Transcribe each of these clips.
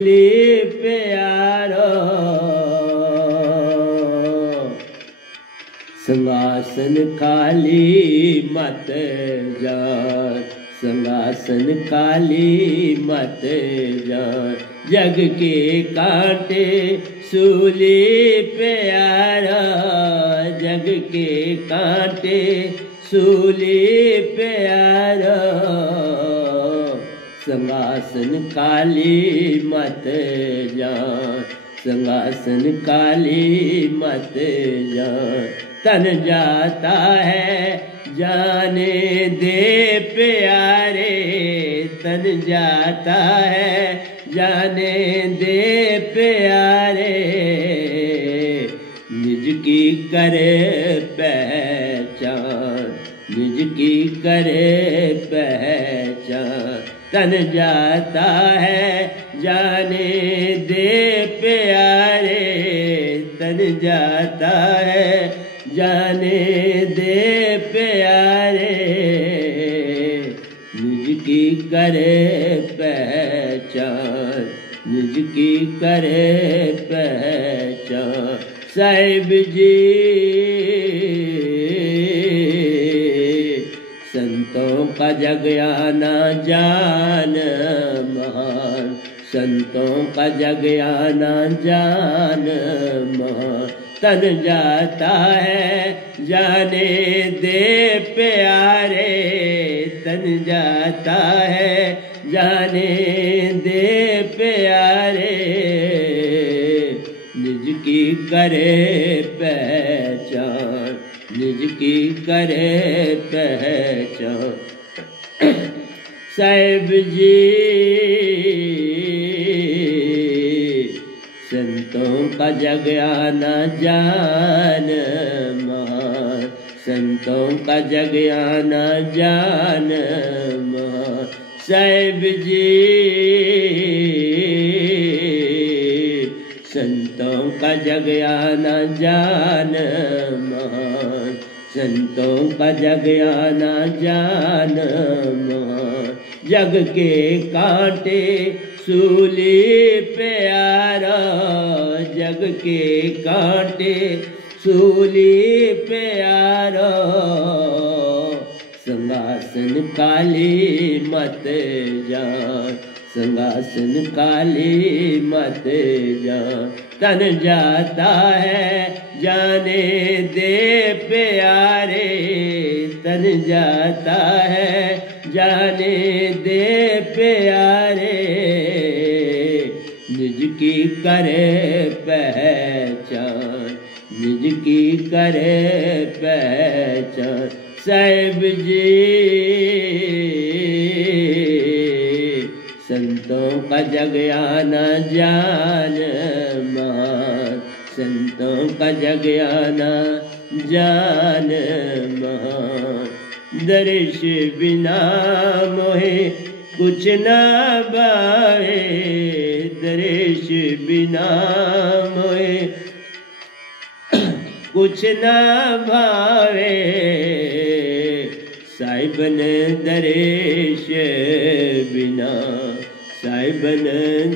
प्यारो संगासन काली मत जान, संगासन काली मत जान। जग के कांटे सूली प्यारा, जग के कांटे सूली प्यारा संगासन काली मत जान, संगासन काली मत जान। तन जाता है जाने दे प्यारे, तन जाता है जाने दे प्यारे। निज की करे पहचान, निज की करे पहचान। तन जाता है जाने दे प्यारे, तन जाता है जाने दे प्यारे। निज की करे पहचान, निज की करे पहचान। साहिब जी संतों का जग आना जान महान, संतों का जग आना जान महान। तन जाता है जाने दे प्यारे, तन जाता है जाने दे प्यारे। निज की करे पहचान, निज की करे पहचान। साहिब जी संतों का जग आना जान महान, संतों का जग आना जान महान। साहिब जी संतों का जग आना जान महान, संतों का जग आना जान महान। जग के कांटे सूली प्यारा, जग के कांटे सूली प्यारा संगासन काली मत जान, संगासन काली मत जान। तन जाता है जाने दे प्यारे, तन जाता है जाने दे प्यारे। निज की करे पहचान, निज की करे पहचान। साहिब जी संतों का जग आना जान महान, संतों का जग आना जान महान। दर्श बिना मोहे कुछ न भावे, दर्श बिना मोहे कुछ न भावे। साहिबन दरेश बिना, साहिबन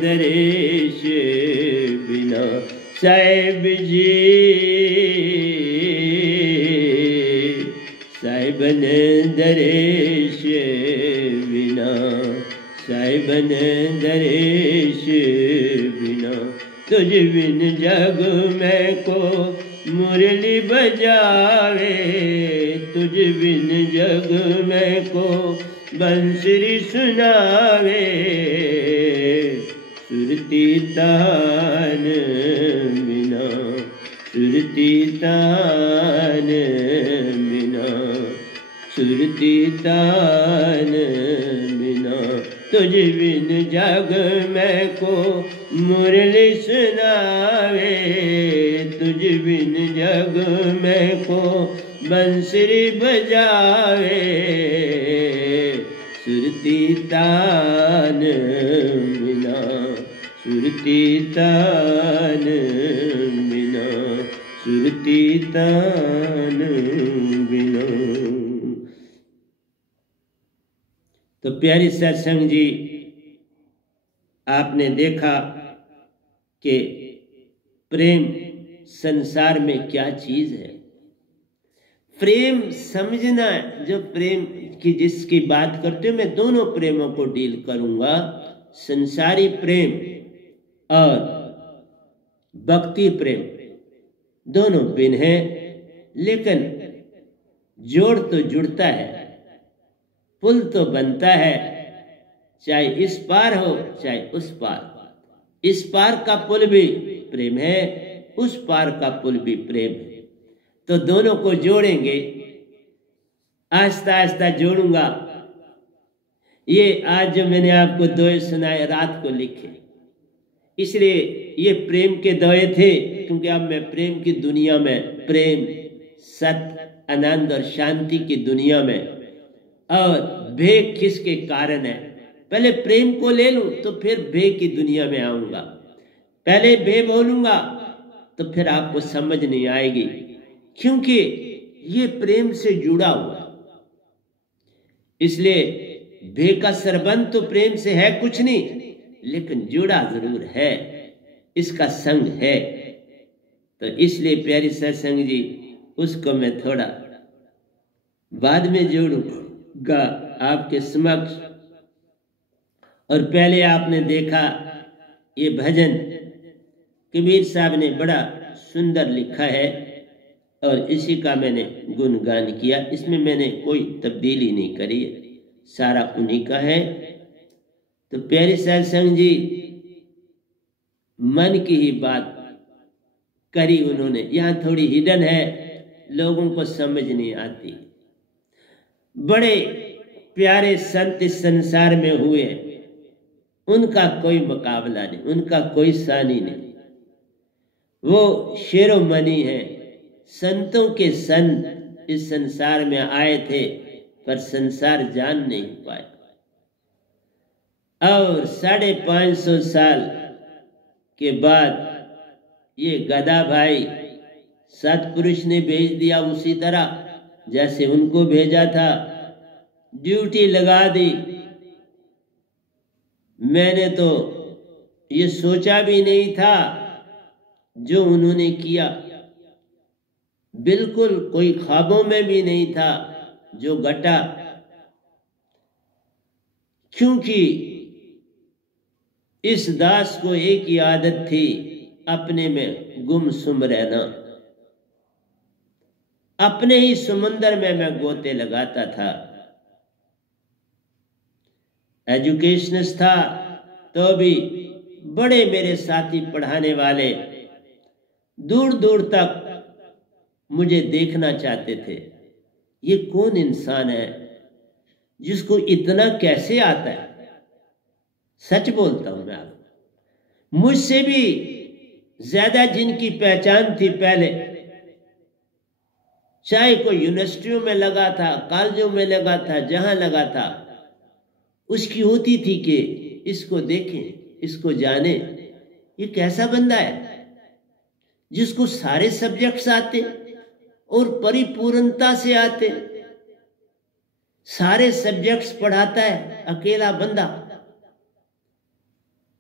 दरेश बिना। साहिब जी साहिबन दरेश बिना, साहिबन दरेश बिना। तुझ बिन जग में को मुरली बजावे, तुझ बिन जग में को बंसुरी सुनावे। सुरती तान बिना, सुरती तान बिना, सुरती तान बिना। तुझ बिन जग में को मुरली सुनावे, तुझ बिन जग में को बंसुरी बजावे। सुरती तान बिना, सुरती तान बिना, सुरती तान बिना। तो प्यारी सत्संग जी, आपने देखा कि प्रेम संसार में क्या चीज है। प्रेम समझना, जो प्रेम की जिसकी बात करते हो, मैं दोनों प्रेमों को डील करूंगा, संसारी प्रेम और भक्ति प्रेम। दोनों भिन्न है, लेकिन जोड़ तो जुड़ता है, पुल तो बनता है, चाहे इस पार हो चाहे उस पार। इस पार का पुल भी प्रेम है, उस पार का पुल भी प्रेम है। तो दोनों को जोड़ेंगे, आहिस्ता आहिस्ता जोड़ूंगा। ये आज जो मैंने आपको दोहे सुनाए, रात को लिखे, इसलिए ये प्रेम के दोहे थे, क्योंकि अब मैं प्रेम की दुनिया में, प्रेम सत्य आनंद और शांति की दुनिया में, और भय किसके कारण है, पहले प्रेम को ले लूं तो फिर भय की दुनिया में आऊंगा। पहले भय बोलूंगा तो फिर आपको समझ नहीं आएगी, क्योंकि ये प्रेम से जुड़ा हुआ। इसलिए भय का संबंध तो प्रेम से है कुछ नहीं, लेकिन जुड़ा जरूर है, इसका संग है। तो इसलिए प्यारी सत्संग जी, उसको मैं थोड़ा बाद में जोड़ूंगा आपके समक्ष। और पहले आपने देखा ये भजन कबीर साहब ने बड़ा सुंदर लिखा है, और इसी का मैंने गुणगान किया। इसमें मैंने कोई तब्दीली नहीं करी, सारा उन्हीं का है। तो प्यारे सत्संग जी, मन की ही बात करी उन्होंने, यहाँ थोड़ी हिडन है, लोगों को समझ नहीं आती। बड़े प्यारे संत इस संसार में हुए, उनका कोई मुकाबला नहीं, उनका कोई सानी नहीं। वो शिरोमणि है, संतों के संत इस संसार में आए थे, पर संसार जान नहीं पाए। और 550 साल के बाद ये गदा भाई सतपुरुष ने भेज दिया, उसी तरह जैसे उनको भेजा था, ड्यूटी लगा दी। मैंने तो ये सोचा भी नहीं था जो उन्होंने किया, बिल्कुल कोई ख्वाबों में भी नहीं था जो घटा, क्योंकि इस दास को एक ही आदत थी, अपने में गुमसुम रहना। अपने ही समुंदर में मैं गोते लगाता था। एजुकेशनिस्ट था तो भी बड़े मेरे साथी पढ़ाने वाले दूर दूर तक मुझे देखना चाहते थे, ये कौन इंसान है जिसको इतना कैसे आता है। सच बोलता हूं मैं आपको, मुझसे भी ज्यादा जिनकी पहचान थी पहले, चाहे कोई यूनिवर्सिटियों में लगा था, कॉलेजों में लगा था, जहां लगा था, उसकी होती थी कि इसको देखें, इसको जाने, ये कैसा बंदा है जिसको सारे सब्जेक्ट्स आते और परिपूर्णता से आते, सारे सब्जेक्ट्स पढ़ाता है अकेला बंदा।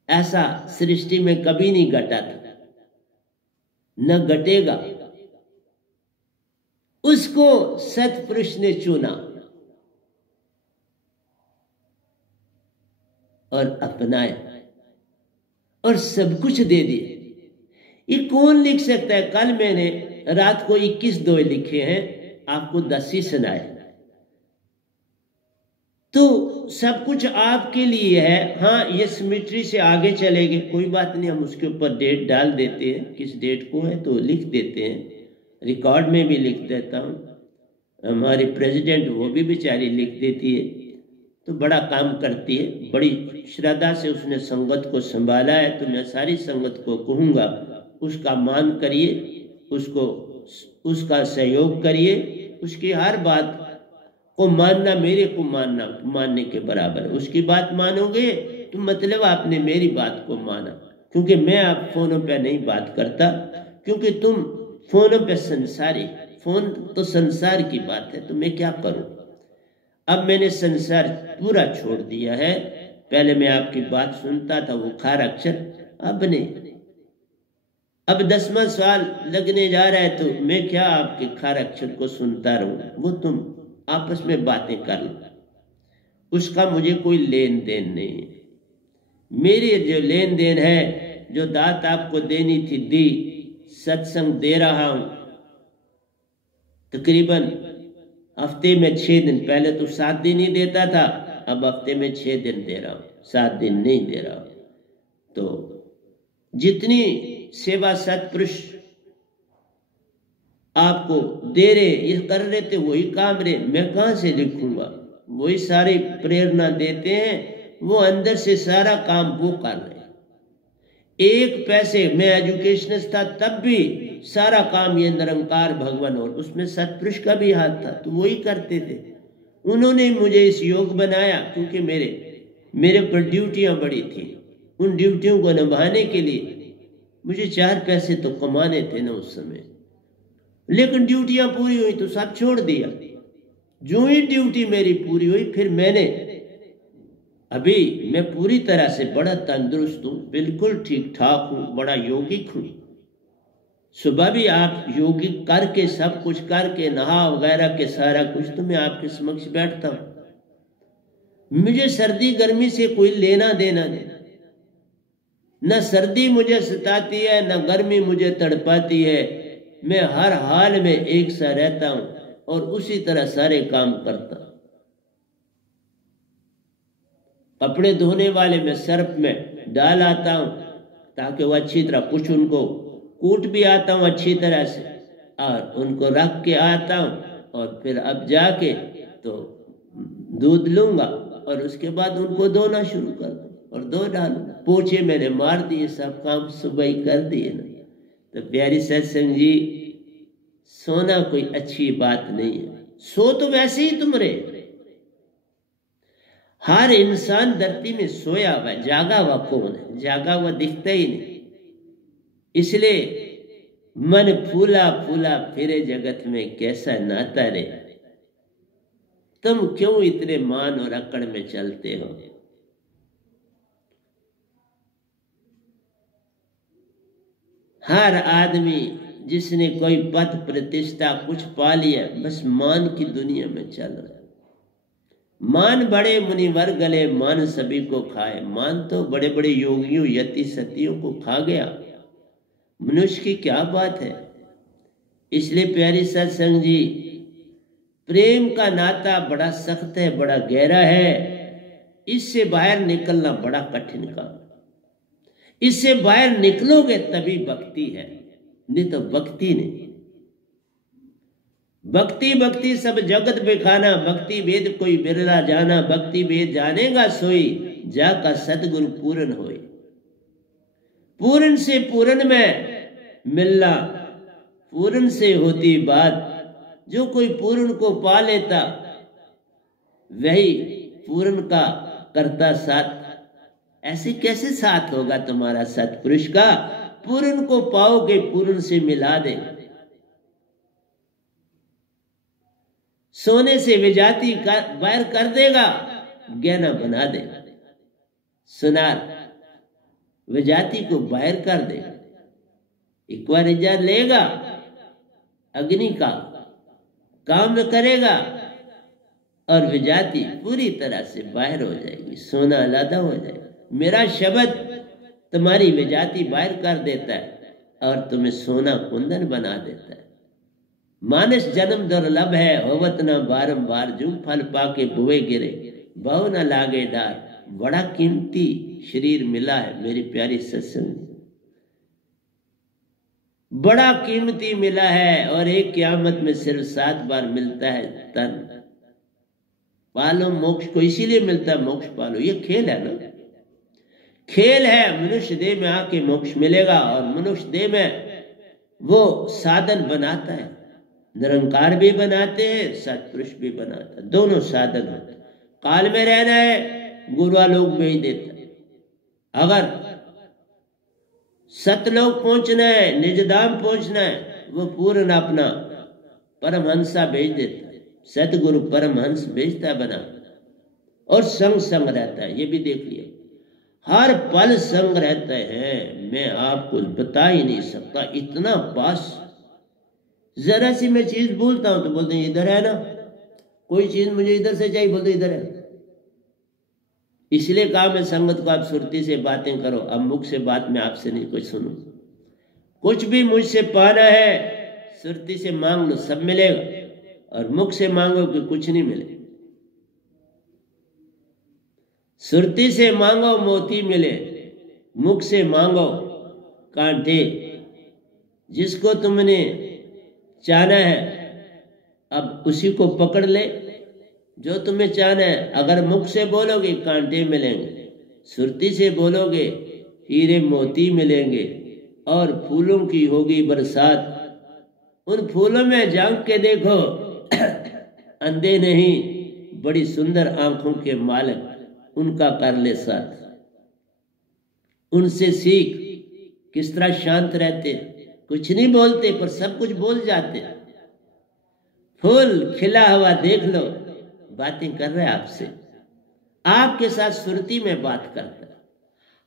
ऐसा सृष्टि में कभी नहीं घटा था, न घटेगा। उसको सतपुरुष ने चुना और अपनाया और सब कुछ दे दिया। ये कौन लिख सकता है? कल मैंने रात को 21 दोहे लिखे हैं, आपको 10 ही सुनाए। तो सब कुछ आपके लिए है। हाँ, ये सिमेट्री से आगे चलेगी, कोई बात नहीं, हम उसके ऊपर डेट डाल देते हैं, किस डेट को है तो लिख देते हैं, रिकॉर्ड में भी लिख देता हूँ। हमारी प्रेसिडेंट वो भी बेचारी लिख देती है, तो बड़ा काम करती है, बड़ी श्रद्धा से उसने संगत को संभाला है। तो मैं सारी संगत को कहूँगा, उसका मान करिए, उसको उसका सहयोग करिए, उसकी हर बात को मानना मेरे को मानने के बराबर है। उसकी बात मानोगे तो मतलब आपने मेरी बात को माना, क्योंकि मैं आप फोनों पे नहीं बात करता, क्योंकि तुम फोनों पे संसारी, फोन तो संसार की बात है, तो मैं क्या करूं। अब मैंने संसार पूरा छोड़ दिया है, पहले मैं आपकी बात सुनता था, वो खार अक्षर, अब नहीं। अब 10वां साल लगने जा रहा है तो मैं क्या आपके खार अक्षर को सुनता रहूं? वो तुम आपस में बातें कर लो, उसका मुझे कोई लेन देन नहीं है। मेरे जो लेन देन है, जो दात आपको देनी थी दी, सत्संग दे रहा हूं तकरीबन हफ्ते में 6 दिन। पहले तो 7 दिन ही देता था, अब हफ्ते में 6 दिन दे रहा हूं, 7 दिन नहीं दे रहा हूं। तो जितनी सेवा सत्पुरुष आपको दे रहे, ये कर रहे थे, वही काम रहे, मैं कहां से लिखूंगा? वही सारी प्रेरणा देते हैं, वो अंदर से सारा काम वो कर रहे हैं। एक पैसे, मैं एजुकेशनिस्ट था तब भी सारा काम ये निरंकार भगवान, और उसमें सत्पुरुष का भी हाथ था, तो वही करते थे। उन्होंने मुझे इस योग बनाया क्योंकि मेरे पर ड्यूटियां बड़ी थी। उन ड्यूटियों को निभाने के लिए मुझे 4 पैसे तो कमाने थे ना उस समय, लेकिन ड्यूटियां पूरी हुई तो सब छोड़ दिया। जो ही ड्यूटी मेरी पूरी हुई, फिर मैंने, अभी मैं पूरी तरह से बड़ा तंदुरुस्त हूं, बिल्कुल ठीक ठाक हूं, बड़ा योगिक हूं। सुबह भी आप योगिक करके, सब कुछ करके, नहा वगैरह के सारा कुछ, तो मैं आपके समक्ष बैठता हूं। मुझे सर्दी गर्मी से कोई लेना देना नहीं, न सर्दी मुझे सताती है, न गर्मी मुझे तड़पाती है। मैं हर हाल में एक सा रहता हूं और उसी तरह सारे काम करता हूं। कपड़े धोने वाले मैं सर्फ में डाल आता हूं ताकि वो अच्छी तरह, कुछ उनको कूट भी आता हूं अच्छी तरह से, और उनको रख के आता हूं, और फिर अब जाके तो दूध लूंगा और उसके बाद उनको धोना शुरू कर दूं और धो डालूं। पोछे मैंने मार दिए, सब काम सुबह ही कर दिए ना। तो प्यारी सत्संग जी, सोना कोई अच्छी बात नहीं है, सो तो वैसे ही तुम रहे। हर इंसान धरती में सोया हुआ, जागा हुआ कौन है? जागा हुआ दिखता ही नहीं। इसलिए मन फूला फूला फिरे जगत में, कैसा नाता रे, तुम क्यों इतने मान और अकड़ में चलते हो? हर आदमी जिसने कोई पद प्रतिष्ठा कुछ पा लिया, बस मान की दुनिया में चल रहा है। मान बड़े मुनिवर गले, मान सभी को खाए। मान तो बड़े बड़े योगियों यति सतियों को खा गया, मनुष्य की क्या बात है? इसलिए प्यारी सत्संग जी, प्रेम का नाता बड़ा सख्त है, बड़ा गहरा है। इससे बाहर निकलना बड़ा कठिन काम। इससे बाहर निकलोगे तभी भक्ति है, नहीं तो भक्ति नहीं। भक्ति भक्ति सब जगत बेखाना, भक्ति वेद कोई बिरला जाना। भक्ति वेद जानेगा सोई, जाका सतगुरु पूर्ण होए। पूर्ण से पूर्ण में मिलना, पूर्ण से होती बात। जो कोई पूर्ण को पा लेता, वही पूर्ण का करता साथ। ऐसे कैसे साथ होगा तुम्हारा सत्पुरुष का? पूर्ण को पाओगे, पूर्ण से मिला दे। सोने से विजाती बाहर कर देगा, गहना बना देगा। सुनार विजाती को बाहर कर देगा, एक बार इजाज़त लेगा, अग्नि का काम करेगा और विजाती पूरी तरह से बाहर हो जाएगी, सोना अलग हो जाएगा। मेरा शब्द तुम्हारी विजाती बाहर कर देता है और तुम्हें सोना कुंदन बना देता है। मानस जन्म दुर्लभ है, होवत न बारंबार। जो फल पाके बुए गिरे, बहु न लागे डार। बड़ा कीमती शरीर मिला है मेरी प्यारी सत्संग, बड़ा कीमती मिला है। और एक क़यामत में सिर्फ 7 बार मिलता है तन। पालो मोक्ष को, इसीलिए मिलता है मोक्ष पालो। ये खेल है ना, खेल है। मनुष्य देह में आके मोक्ष मिलेगा, और मनुष्य देह में वो साधन बनाता है। निरंकार भी बनाते हैं, सत्पुरुष भी बनाता है, दोनों साधन होते हैं। काल में रहना है, गुरुवालोक भेज देता है। अगर सतलोक पहुंचना है, निजधाम पहुंचना है, वो पूर्ण अपना परमहंसा भेज देता है। सतगुरु परमहंस भेजता बना, और संग संग रहता है, ये भी देख लिया, हर पल संग रहते हैं। मैं आपको बता ही नहीं सकता, इतना पास। जरा सी मैं चीज बोलता हूं तो बोलते हैं इधर है ना, कोई चीज मुझे इधर से चाहिए, बोलते इधर है। इसलिए कहा मैं संगत को आप सुरती से बातें करो, अब मुख से बात मैं आपसे नहीं कुछ सुनू। कुछ भी मुझसे पाना है सुरती से मांग लो, सब मिलेगा, और मुख से मांगो कि कुछ नहीं मिले। सुरती से मांगो मोती मिले, मुख से मांगो कांटे। जिसको तुमने चाहना है अब उसी को पकड़ ले, जो तुम्हें चाहना है। अगर मुख से बोलोगे कांटे मिलेंगे, सुरती से बोलोगे हीरे मोती मिलेंगे, और फूलों की होगी बरसात। उन फूलों में झांक के देखो, अंधे नहीं, बड़ी सुंदर आंखों के मालिक, उनका कर ले साथ। उनसे सीख किस तरह शांत रहते, कुछ नहीं बोलते पर सब कुछ बोल जाते। फूल खिला हुआ देख लो, बातें कर रहे आपसे, आपके साथ सुरती में बात करता है।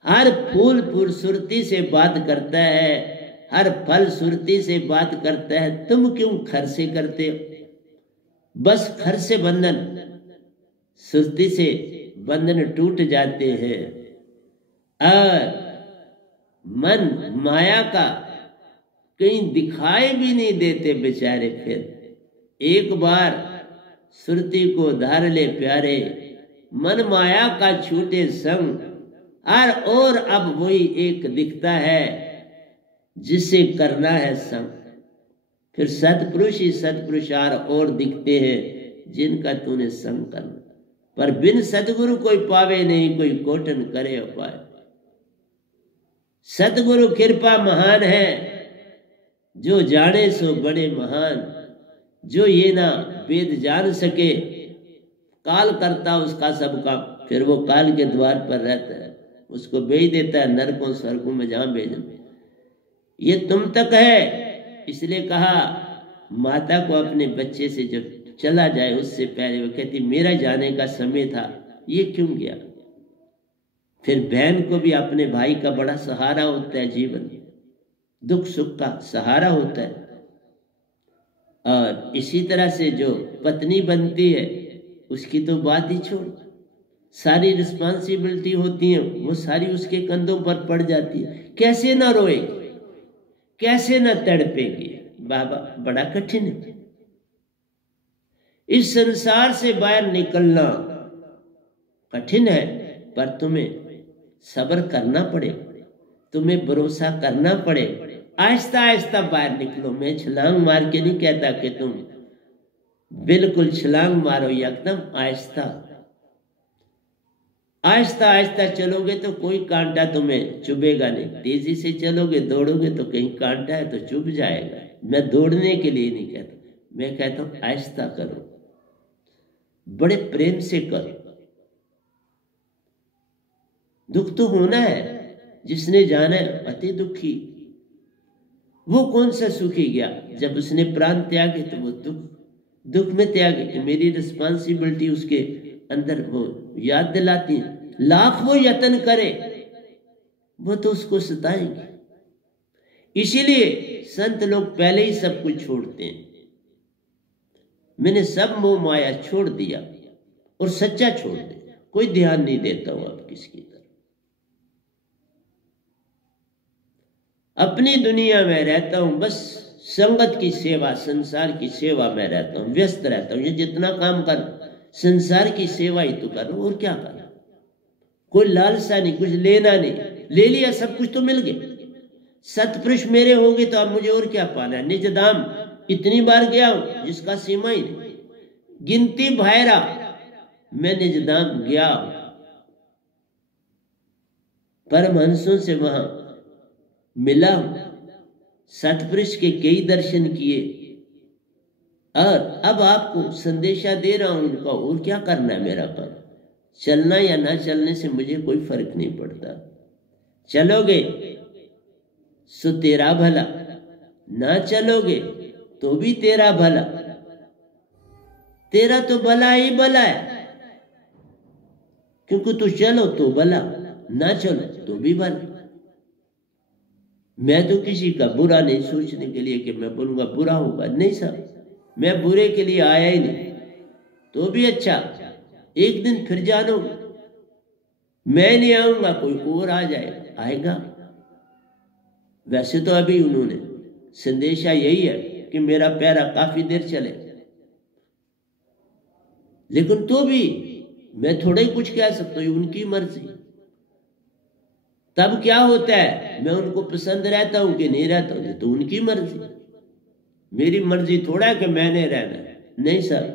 हर फूल सुरती से बात करता है, हर फल सुरती से बात करता है। तुम क्यों खर से करते हो? बस खर से बंधन, सुरती से बंधन टूट जाते हैं। और मन माया का कहीं दिखाई भी नहीं देते बेचारे। फिर एक बार सुरती को धार ले प्यारे, मन माया का छूटे संग। और अब वही एक दिखता है जिसे करना है संग। फिर सतपुरुष ही सतपुरुषार और दिखते हैं जिनका तूने संग करना। पर बिन सतगुरु कोई पावे नहीं, कोई कोटन करे उपाय। सतगुरु कृपा महान है, जो जाने सो बड़े महान। जो ये ना वेद जान सके, काल करता उसका सब काम। फिर वो काल के द्वार पर रहता है, उसको भेज देता है नरकों स्वर्गों में, जहां भेजना। ये तुम तक है। इसलिए कहा माता को अपने बच्चे से जब चला जाए उससे पहले वो कहती मेरा जाने का समय था, ये क्यों गया। फिर बहन को भी अपने भाई का बड़ा सहारा होता है, जीवन दुख सुख का सहारा होता है। और इसी तरह से जो पत्नी बनती है उसकी तो बात ही छोड़, सारी रिस्पॉन्सिबिलिटी होती है वो सारी उसके कंधों पर पड़ जाती है। कैसे ना रोए, कैसे ना तड़पेगी बाबा, बड़ा कठिन है। इस संसार से बाहर निकलना कठिन है, पर तुम्हें सब्र करना पड़ेगा, तुम्हें भरोसा करना पड़ेगा। आहिस्ता आहिस्ता बाहर निकलो। मैं छलांग मार के नहीं कहता कि तुम बिल्कुल छलांग मारो, एकदम आहिस्ता आहिस्ता आहिस्ता चलोगे तो कोई कांटा तुम्हें चुभेगा नहीं। तेजी से चलोगे दौड़ोगे तो कहीं कांटा है तो चुभ जाएगा। मैं दौड़ने के लिए नहीं कहता, मैं कहता हूं आहिस्ता करो, बड़े प्रेम से करो। दुख तो होना है, जिसने जाना है अति दुखी। वो कौन सा सुखी गया जब उसने प्राण त्यागे, तो वो दुख में त्यागे कि मेरी रिस्पॉन्सिबिलिटी उसके अंदर वो याद दिलाती है। लाख वो यत्न करे वो तो उसको सताएंगे। इसीलिए संत लोग पहले ही सब कुछ छोड़ते हैं। मैंने सब मोह माया छोड़ दिया और सच्चा छोड़ दिया, कोई ध्यान नहीं देता हूं अब किसकी तरफ। अपनी दुनिया में रहता हूं, बस संगत की सेवा, संसार की सेवा में रहता हूं, व्यस्त रहता हूं। ये जितना काम कर संसार की सेवा ही तो करो, और क्या करो। कोई लालसा नहीं, कुछ लेना नहीं, ले लिया सब कुछ तो मिल गया। सतपुरुष मेरे होंगे तो अब मुझे और क्या पाना है। निज धाम इतनी बार गया हूं जिसका सीमा ही नहीं, गिनती भायरा मैं निज धाम गया। परमहंसों से वहां मिला, सतपुरुष के कई दर्शन किए, और अब आपको संदेशा दे रहा हूं उनका। और क्या करना है मेरा काम, चलना या ना चलने से मुझे कोई फर्क नहीं पड़ता। चलोगे सो तेरा भला, ना चलोगे तो भी तेरा भला। तेरा तो भला ही भला है। क्योंकि तू चलो तो भला, ना चलो तो भी भला। मैं तो किसी का बुरा नहीं सोचने के लिए कि मैं बोलूंगा बुरा होगा, नहीं साहब, मैं बुरे के लिए आया ही नहीं। तो भी अच्छा, एक दिन फिर जानो, मैं नहीं आऊंगा, कोई और आ आएगा। वैसे तो अभी उन्होंने संदेशा यही है कि मेरा पैरा काफी देर चले, लेकिन तो भी मैं थोड़ा ही कुछ कह सकता हूँ, उनकी मर्जी। तब क्या होता है, मैं उनको पसंद रहता हूं कि नहीं रहता हूं, तो उनकी मर्जी। मेरी मर्जी थोड़ा है कि मैंने रहना है, नहीं सर।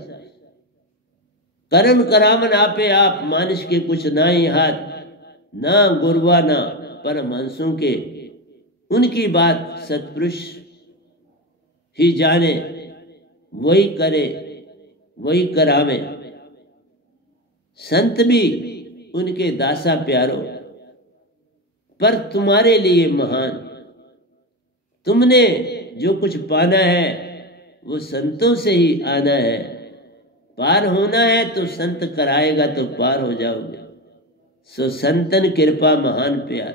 करण करामन आपे आप, मानुष के कुछ ना ही हाथ, ना गुरवा ना परमहंसों के, उनकी बात सत्पुरुष ही जाने, वही करे वही करावे। संत भी उनके दासा प्यारो, पर तुम्हारे लिए महान। तुमने जो कुछ पाना है वो संतों से ही आना है। पार होना है तो संत कराएगा तो पार हो जाओगे। सो संतन कृपा महान प्यार,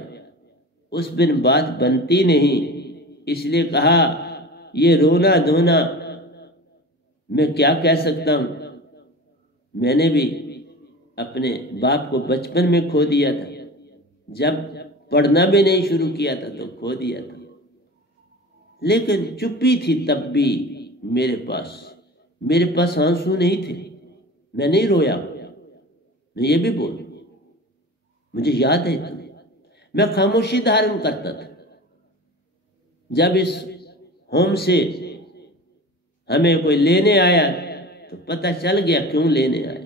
उस बिन बात बनती नहीं। इसलिए कहा ये रोना धोना मैं क्या कह सकता हूं। मैंने भी अपने बाप को बचपन में खो दिया था, जब पढ़ना भी नहीं शुरू किया था तो खो दिया था। लेकिन चुप्पी थी तब भी मेरे पास आंसू नहीं थे, मैं नहीं रोया। मैं ये भी बोल, मुझे याद है तो मैं खामोशी धारण करता था। जब इस होम से हमें कोई लेने आया तो पता चल गया क्यों लेने आया।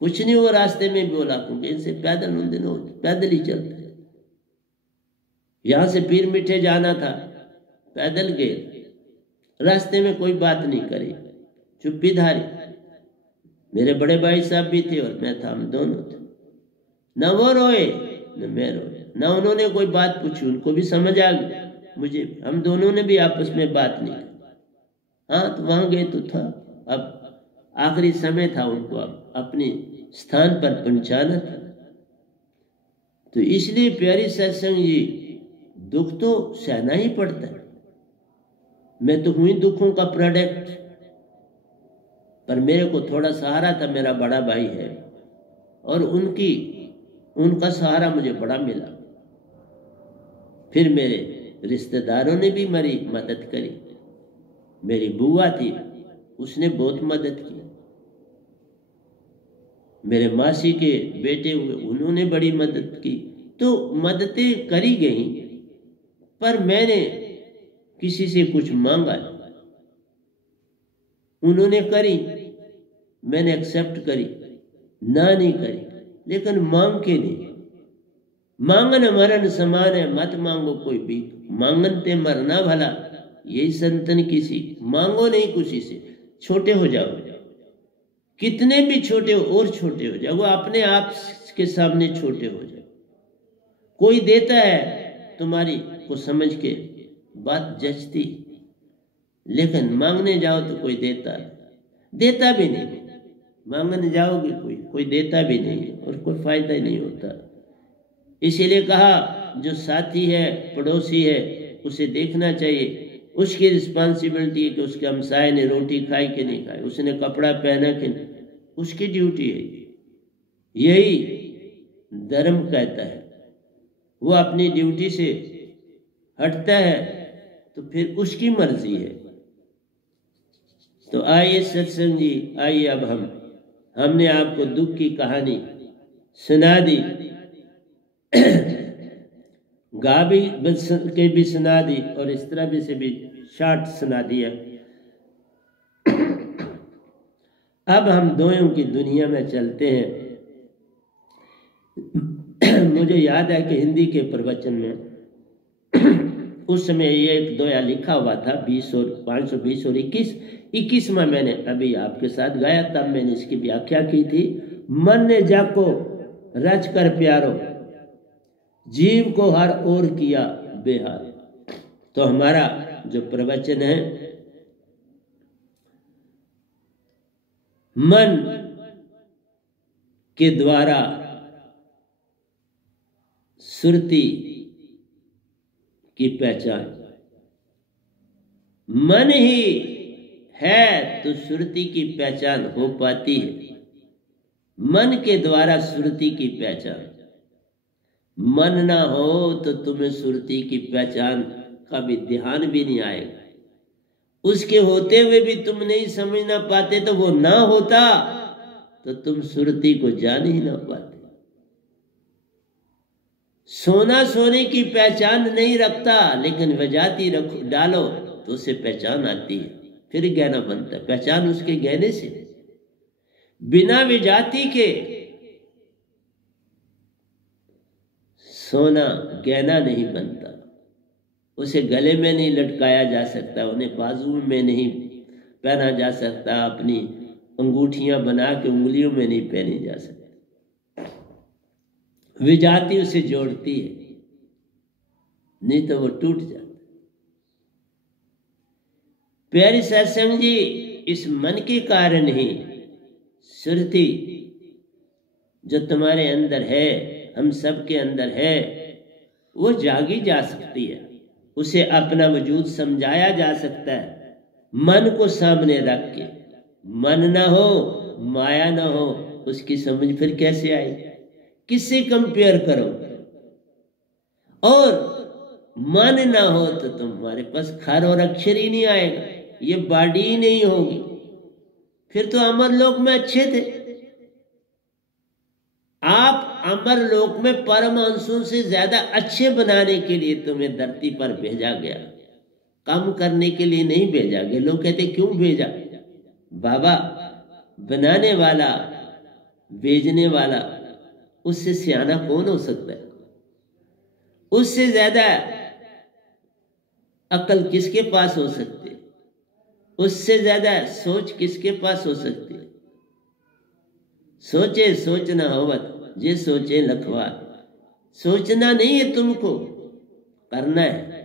कुछ नहीं, वो रास्ते में बोला क्योंकि इनसे पैदल उन दिनों पैदल ही चलते, यहां से पीर मिठे जाना था, पैदल गए। रास्ते में कोई बात नहीं करी, चुप्पी धारी। मेरे बड़े भाई साहब भी थे और मैं था, हम दोनों थे। न वो रोए न मैं रोए, न उन्होंने कोई बात पूछी, उनको भी समझ आ गई मुझे। हम दोनों ने भी आपस में बात नहीं की। हाँ, तो वहां गए तो था, अब आखिरी समय था, उनको अब अपने स्थान पर पहुंचाना था। तो इसलिए प्यारी सत्संग जी, दुख तो सहना ही पड़ता है। मैं तो हुई दुखों का प्रोडक्ट, पर मेरे को थोड़ा सहारा था, मेरा बड़ा भाई है और उनका सहारा मुझे बड़ा मिला। फिर मेरे रिश्तेदारों ने भी मेरी मदद करी। मेरी बुआ थी, उसने बहुत मदद की। मेरे मासी के बेटे हुए, उन्होंने बड़ी मदद की। तो मददें करी गई, पर मैंने किसी से कुछ मांगा, उन्होंने करी, मैंने एक्सेप्ट करी, ना नहीं करी, लेकिन मांग के नहीं। मांगन मरण समान है, मत मांगो कोई भी, मांगन ते मरना भला, यही संतन की सीख। मांगो नहीं किसी से, छोटे हो जाओ, कितने भी छोटे हो और छोटे हो जाओ, वो अपने आप के सामने छोटे हो जाओ। कोई देता है तुम्हारी को समझ के, बात जचती, लेकिन मांगने जाओ तो कोई देता भी नहीं। मांगने जाओगे कोई देता भी नहीं और कोई फायदा ही नहीं होता। इसीलिए कहा जो साथी है, पड़ोसी है, उसे देखना चाहिए। उसकी रिस्पॉन्सिबिलिटी है कि उसके हमसाए ने रोटी खाई कि नहीं खाई, उसने कपड़ा पहना कि नहीं, उसकी ड्यूटी है। यही धर्म कहता है। वो अपनी ड्यूटी से हटता है तो फिर उसकी मर्जी है। तो आइए सत्संग जी, आइए अब हमने आपको दुख की कहानी सुना दी, गा भी के भी सुना दी और इस तरह भी से भी शॉर्ट सुना दिया। अब हम दोयों की दुनिया में चलते हैं। मुझे याद है कि हिंदी के प्रवचन में उस समय ये एक दोया लिखा हुआ था, 20 और 520 और 21 में मैंने अभी आपके साथ गाया, तब मैंने इसकी व्याख्या की थी। मन ने जाको रच कर प्यारो, जीव को हर ओर किया बेहाल। तो हमारा जो प्रवचन है, मन के द्वारा सुरती की पहचान। मन ही है तो सुरती की पहचान हो पाती है। मन के द्वारा सुरती की पहचान। मन ना हो तो तुम्हें सुरती की पहचान का भी ध्यान भी नहीं आएगा। उसके होते हुए भी तुम नहीं समझ ना पाते, तो वो ना होता तो तुम सुरती को जान ही ना पाते। सोना सोने की पहचान नहीं रखता, लेकिन वजाती रखो डालो तो उसे पहचान आती है, फिर गहना बनता है। पहचान उसके गहने से। बिना विजाति के सोना गहना नहीं बनता। उसे गले में नहीं लटकाया जा सकता, उन्हें बाजू में नहीं पहना जा सकता, अपनी अंगूठियां बना के उंगलियों में नहीं पहनी जा सकती। विजाति उसे जोड़ती है, नहीं तो वो टूट जाता। प्यारी सत्संग जी, इस मन के कारण ही सुरती जो तुम्हारे अंदर है, हम सब के अंदर है, वो जागी जा सकती है। उसे अपना वजूद समझाया जा सकता है मन को सामने रख के। मन ना हो, माया ना हो, उसकी समझ फिर कैसे आएगी? किससे कंपेयर करो? और मन ना हो तो तुम्हारे पास खर और अक्षर ही नहीं आएगा, ये बॉडी ही नहीं होगी। फिर तो अमर लोक में अच्छे थे आप। अमर लोक में परमांशों से ज्यादा अच्छे बनाने के लिए तुम्हें धरती पर भेजा गया, कम करने के लिए नहीं भेजा गया। लोग कहते क्यों भेजा? बाबा, बनाने वाला, भेजने वाला, उससे सियाना कौन हो सकता है? उससे ज्यादा अकल किसके पास हो सकती है? उससे ज्यादा सोच किसके पास हो सकती है? सोचे सोचना होवत जे सोचे लखवार। सोचना नहीं है तुमको, करना है।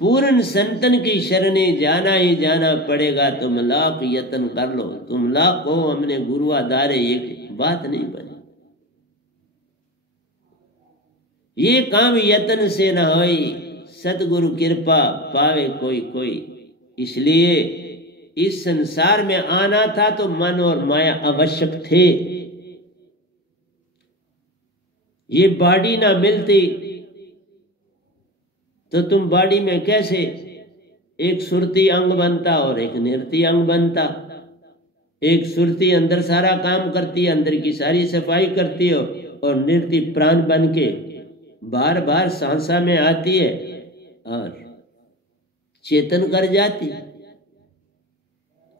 पूर्ण संतन की शरणे जाना ही जाना पड़ेगा। तुम लाख यत्न कर लो, तुम लाख हो हमने गुरु आधारे, एक बात नहीं बनी। ये काम यत्न से न होई, सतगुरु कृपा पावे कोई कोई। इसलिए इस संसार में आना था तो मन और माया आवश्यक थे। ये बॉडी ना मिलती तो तुम बॉडी में कैसे एक सुरती अंग बनता और एक निरती अंग बनता। एक सुरती अंदर सारा काम करती है, अंदर की सारी सफाई करती है, और निरती प्राण बन के बार बार सांसा में आती है और चेतन कर जाती।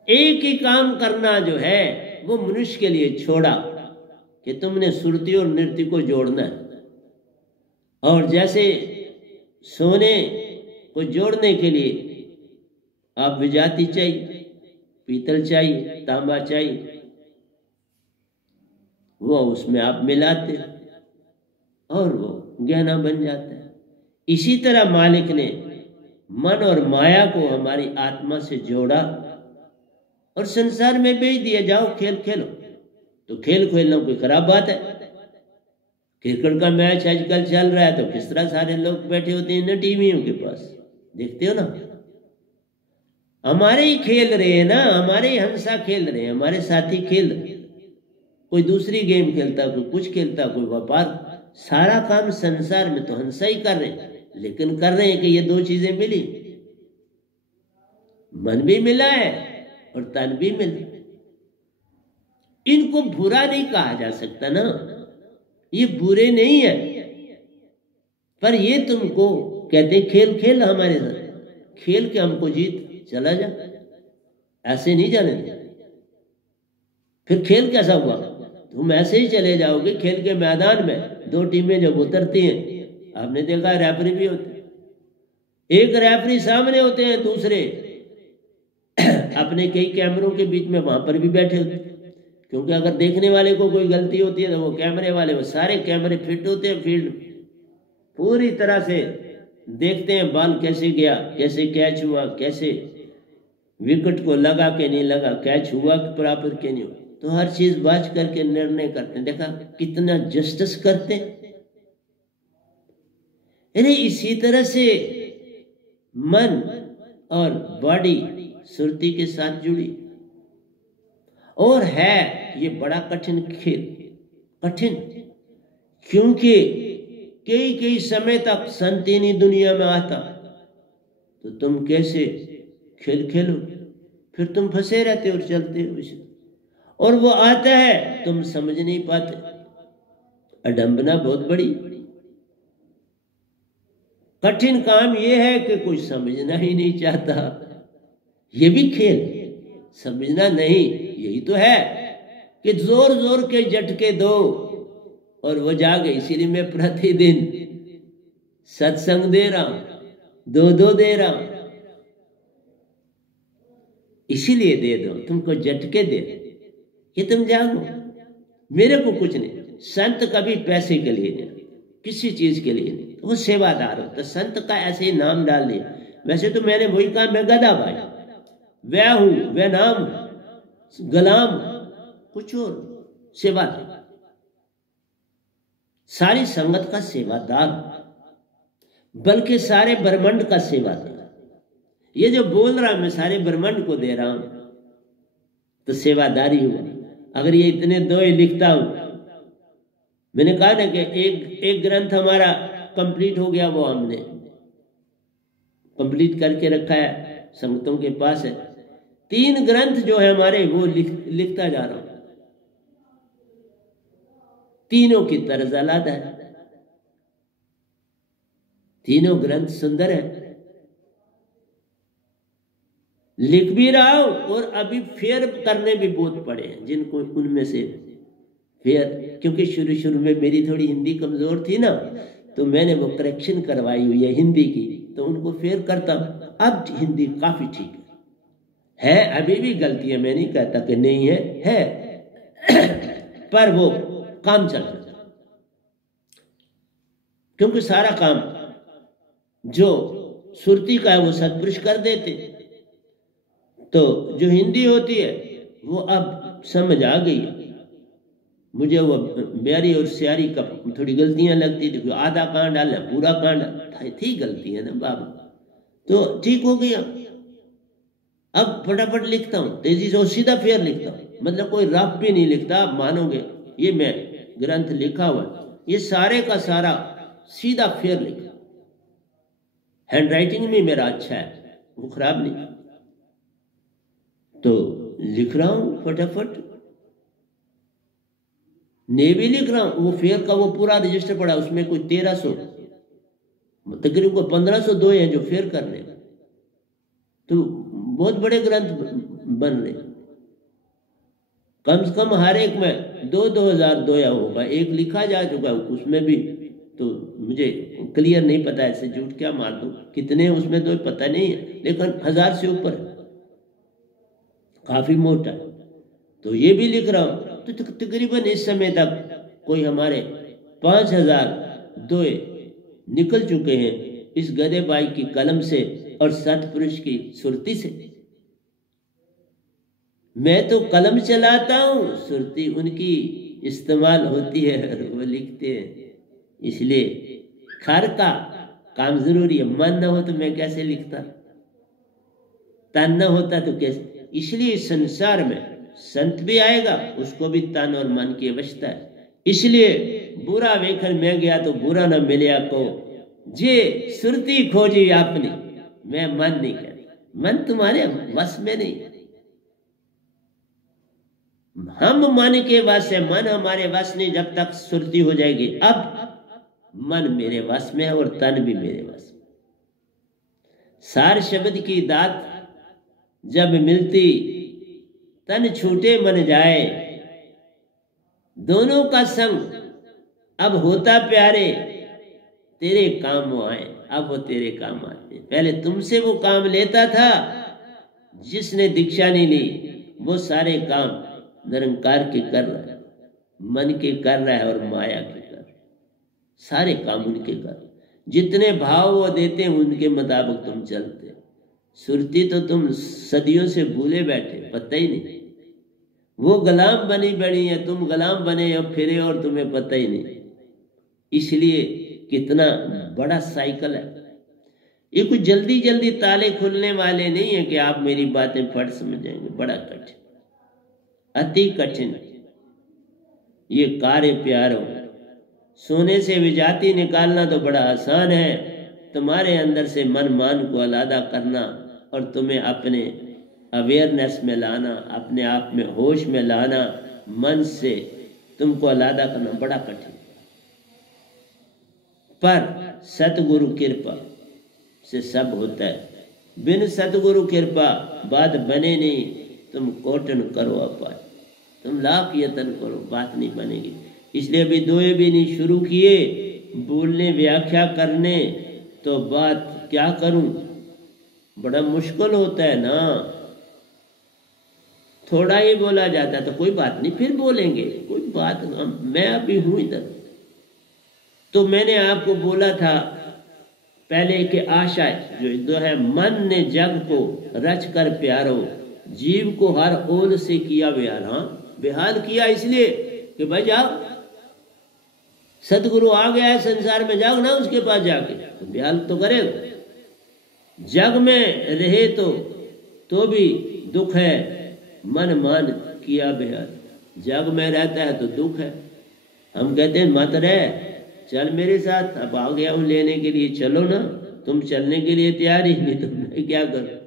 एक ही काम करना जो है वो मनुष्य के लिए छोड़ा कि तुमने सुरती और नृत्य को जोड़ना है। और जैसे सोने को जोड़ने के लिए आप विजाति चाहिए, पीतल चाहिए, तांबा चाहिए, वो उसमें आप मिलाते और वो गहना बन जाता है। इसी तरह मालिक ने मन और माया को हमारी आत्मा से जोड़ा और संसार में भेज दिया, जाओ खेल खेलो। तो खेल खेलना कोई खराब बात है? क्रिकेट का मैच आजकल चल रहा है तो किस तरह सारे लोग बैठे होते हैं ना टीवियों के पास, देखते हो ना। हमारे ही खेल रहे हैं ना, हमारे ही हंसा खेल रहे हैं, हमारे साथी खेल रहे हैं। कोई दूसरी गेम खेलता, कोई कुछ खेलता, कोई व्यापार। सारा काम संसार में तो हंसा ही कर रहे हैं, लेकिन कर रहे हैं कि ये दो चीजें मिली, मन भी मिला है और तन भी मिला। इनको बुरा नहीं कहा जा सकता ना, ये बुरे नहीं है, पर ये तुमको कहते खेल खेल हमारे साथ, खेल के हमको जीत चला जा, ऐसे नहीं जाने दे। फिर खेल कैसा हुआ? तुम ऐसे ही चले जाओगे। खेल के मैदान में दो टीमें जब उतरती हैं, आपने देखा रेफरी भी होते, एक रेफरी सामने होते हैं, दूसरे अपने कई कैमरों के बीच में वहां पर भी बैठे होते हैं। क्योंकि अगर देखने वाले को कोई गलती होती है तो वो कैमरे वाले, वो सारे कैमरे फिट होते हैं, फील्ड पूरी तरह से देखते हैं बॉल कैसे गया, कैसे कैच हुआ, कैसे विकेट को लगा के नहीं लगा, कैच हुआ कि बराबर के नहीं हुआ। तो हर चीज बाज करके निर्णय करते हैं। देखा कितना जस्टिस करते हैं। यानी इसी तरह से मन और बॉडी सुरती के साथ जुड़ी, और है ये बड़ा कठिन खेल। कठिन क्योंकि कई कई समय तक संत नहीं दुनिया में आता, तो तुम कैसे खेल खेलो? फिर तुम फंसे रहते और चलते हो, और वो आता है तुम समझ नहीं पाते। अडंबना बहुत बड़ी। कठिन काम ये है कि कोई समझना ही नहीं चाहता। ये भी खेल, समझना नहीं। यही तो है कि जोर जोर के झटके दो और वो जागे। इसीलिए मैं प्रतिदिन सत्संग दे रहा हूं, दो दे रहा हूं, इसीलिए दे दो, तुमको झटके दे कि तुम जागो। मेरे को कुछ नहीं। संत कभी पैसे के लिए नहीं, किसी चीज के लिए नहीं, वो सेवादार हो। तो संत का ऐसे ही नाम डाल दिया। वैसे तो मैंने वही कहा, मैं गधा भाई, वह हूं, वह नाम, गुलाम, कुछ और सेवादार। सारी संगत का सेवादार, बल्कि सारे ब्रह्मांड का सेवादार। ये जो बोल रहा मैं सारे ब्रह्मांड को दे रहा हूं, तो सेवादारी हुआ। अगर ये इतने दोहे लिखता हूं, मैंने कहा ना कि एक ग्रंथ हमारा कंप्लीट हो गया, वो हमने कंप्लीट करके रखा है, संगतों के पास है। 3 ग्रंथ जो है हमारे, वो लिखता जा रहा हूं। तीनों की तर्ज अलग है, तीनों ग्रंथ सुंदर है, लिख भी रहा हूं। और अभी फेर करने भी बहुत पड़े हैं, जिनको उनमें से फेर, क्योंकि शुरू में मेरी थोड़ी हिंदी कमजोर थी ना, तो मैंने वो करेक्शन करवाई हुई है हिंदी की, तो उनको फेर करता हूं। अब हिंदी काफी ठीक है। अभी भी गलतियां, मैं नहीं कहता कि नहीं है पर वो काम चल रहा है। क्योंकि सारा काम जो सुरती का है वो सत्पुरुष कर देते, तो जो हिंदी होती है वो अब समझ आ गई है मुझे। वो ब्यारी और स्यारी का थोड़ी गलतियां लगती थी, आधा कहाँ डालना, पूरा कहाँ डालना थी, गलती है ना बाबा, तो ठीक हो गया। अब फटाफट लिखता हूँ, तेजी से और सीधा फेर लिखता हूँ, मतलब कोई रफ भी नहीं लिखता। आप मानोगे, ये मैं ग्रंथ लिखा हुआ, ये सारे का सारा सीधा फेर लिखा। हैंड राइटिंग भी मेरा अच्छा है, वो खराब नहीं, तो लिख रहा हूं फटाफट। ने भी लिख रहा हूं। वो फेर का वो पूरा रजिस्टर पड़ा, उसमें कोई 1300 तकरीबन 1500 दो हैं जो फेर करने, तो बहुत बड़े ग्रंथ बन रहे। कम से कम हर एक में 2000 दोया होगा। एक लिखा जा चुका है, उसमें भी तो मुझे क्लियर नहीं पता, ऐसे झूठ क्या मार दूं, कितने उसमें दो पता नहीं है, लेकिन 1000 से ऊपर है, काफी मोटा। तो ये भी लिख रहा हूं। तो तकरीबन इस समय तक कोई हमारे 5000 दोए निकल चुके हैं इस गधे बाई की कलम से और सतपुरुष की सुरती से। मैं तो कलम चलाता हूं, सुरती उनकी इस्तेमाल होती है और वो लिखते हैं। इसलिए खर का काम जरूरी है। मन न हो तो मैं कैसे लिखता, तन न होता तो कैसे। इसलिए संसार में संत भी आएगा, उसको भी तन और मन की आवश्यकता है। इसलिए बुरा वेखन में गया तो बुरा न मिलिया को, जे सुरती खोजी आपने, मैं मन नहीं कहता, मन तुम्हारे वश में नहीं, हम मन के वश है, मन हमारे वश नहीं जब तक सुरती हो जाएगी। अब मन मेरे वश में है और तन भी मेरे वश में। सार शब्द की दात जब मिलती, तन छूटे मन जाए, दोनों का संग अब होता प्यारे, तेरे काम वो आए, अब वो तेरे काम आते। पहले तुमसे वो काम लेता था, जिसने दीक्षा नहीं ली वो सारे काम निरंकार के कर रहा है, मन के कर रहा है और माया के कर रहा है, सारे काम उनके कर। जितने भाव वो देते हैं उनके मुताबिक तुम चलते। सुरती तो तुम सदियों से भूले बैठे, पता ही नहीं। वो गुलाम बनी बड़ी है, तुम गुलाम बने अब फिरे और तुम्हें पता ही नहीं। इसलिए कितना बड़ा साइकिल है ये। कुछ जल्दी जल्दी ताले खुलने वाले नहीं है कि आप मेरी बातें फट समझेंगे। बड़ा कठिन, अति कठिन ये कार्य प्यारो। सोने से विजाती निकालना तो बड़ा आसान है, तुम्हारे अंदर से मन मान को अलग करना और तुम्हें अपने अवेयरनेस में लाना, अपने आप में होश में लाना, मन से तुमको अलग करना बड़ा कठिन। पर सतगुरु कृपा से सब होता है। बिन सतगुरु कृपा बात बने नहीं। तुम कोटन करो अपाय, तुम लाख यत्न करो, बात नहीं बनेगी। इसलिए अभी दोए भी नहीं शुरू किए बोलने व्याख्या करने, तो बात क्या करूं, बड़ा मुश्किल होता है ना। थोड़ा ही बोला जाता है तो कोई बात नहीं, फिर बोलेंगे कोई बात। मैं अभी हूं इधर। तो मैंने आपको बोला था पहले कि आशा जो है, मन ने जग को रच कर प्यारो, जीव को हर ओर से किया बेहाल। हाँ बेहाल किया इसलिए कि भाई जाओ, सतगुरु आ गया है संसार में, जाओ ना उसके पास जाके, तो बेहाल तो करेगा। जग में रहे तो भी दुख है, मन मान किया बेहाल। जग में रहता है तो दुख है। हम कहते हैं मत रह, चल मेरे साथ, अब आ गया हूं लेने के लिए, चलो ना। तुम चलने के लिए तैयार ही नहीं तो मैं क्या करूं,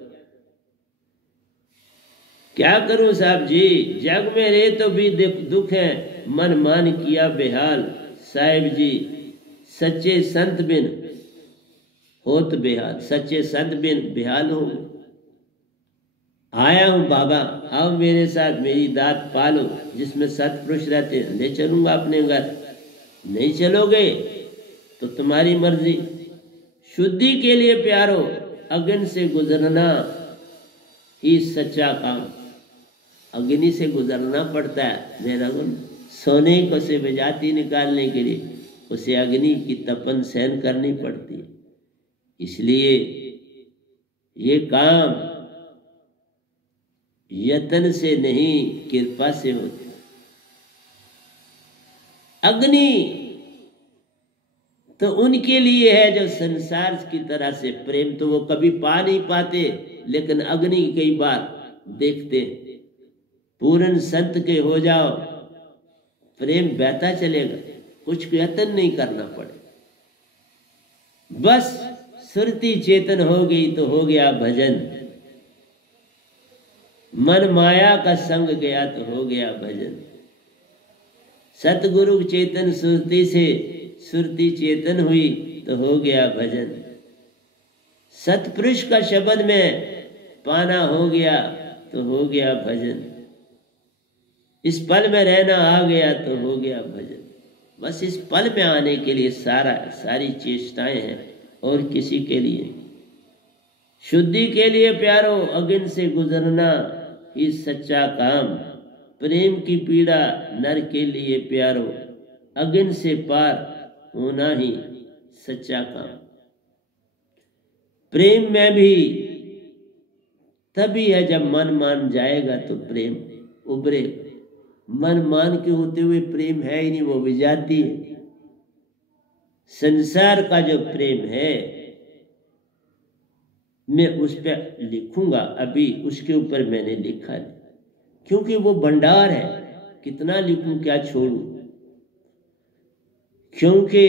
क्या करूं साहब जी। जग में रहे तो भी दुख है, मन मान किया बेहाल। साहिब जी सच्चे संत बिन होत बेहाल, सच्चे संत बिन बेहाल हो। आया हूं बाबा, आओ मेरे साथ, मेरी दात पालो। जिसमें सतपुरुष रहते ले चलूंगा अपने घर, नहीं चलोगे तो तुम्हारी मर्जी। शुद्धि के लिए प्यारो अग्नि से गुजरना ही सच्चा काम। अग्नि से गुजरना पड़ता है मेरा गुण। सोने को से विजाती निकालने के लिए उसे अग्नि की तपन सहन करनी पड़ती है। इसलिए ये काम यत्न से नहीं कृपा से होता। अग्नि तो उनके लिए है जो संसार की तरह से प्रेम तो वो कभी पा नहीं पाते, लेकिन अग्नि कई बार देखते। पूर्ण संत के हो जाओ, प्रेम बहता चलेगा, कुछ यत्न नहीं करना पड़े। बस सुरती चेतन हो गई तो हो गया भजन। मन माया का संग गया तो हो गया भजन। सतगुरु चेतन सुरती से सुरती चेतन हुई तो हो गया भजन। सतपुरुष का शब्द में पाना हो गया तो हो गया भजन। इस पल में रहना आ गया तो हो गया भजन। बस इस पल में आने के लिए सारी चेष्टाएं हैं, और किसी के लिए। शुद्धि के लिए प्यारो अग्नि से गुजरना ही सच्चा काम। प्रेम की पीड़ा नर के लिए प्यारो अग्नि से पार होना ही सच्चा काम। प्रेम में भी तभी है जब मन मान जाएगा तो प्रेम उभरेगा। मन मान के होते हुए प्रेम है ही नहीं, वो विजाती है। संसार का जो प्रेम है मैं उस पर लिखूंगा, अभी उसके ऊपर मैंने लिखा है, क्योंकि वो भंडार है। कितना लिखूं क्या छोड़ूं, क्योंकि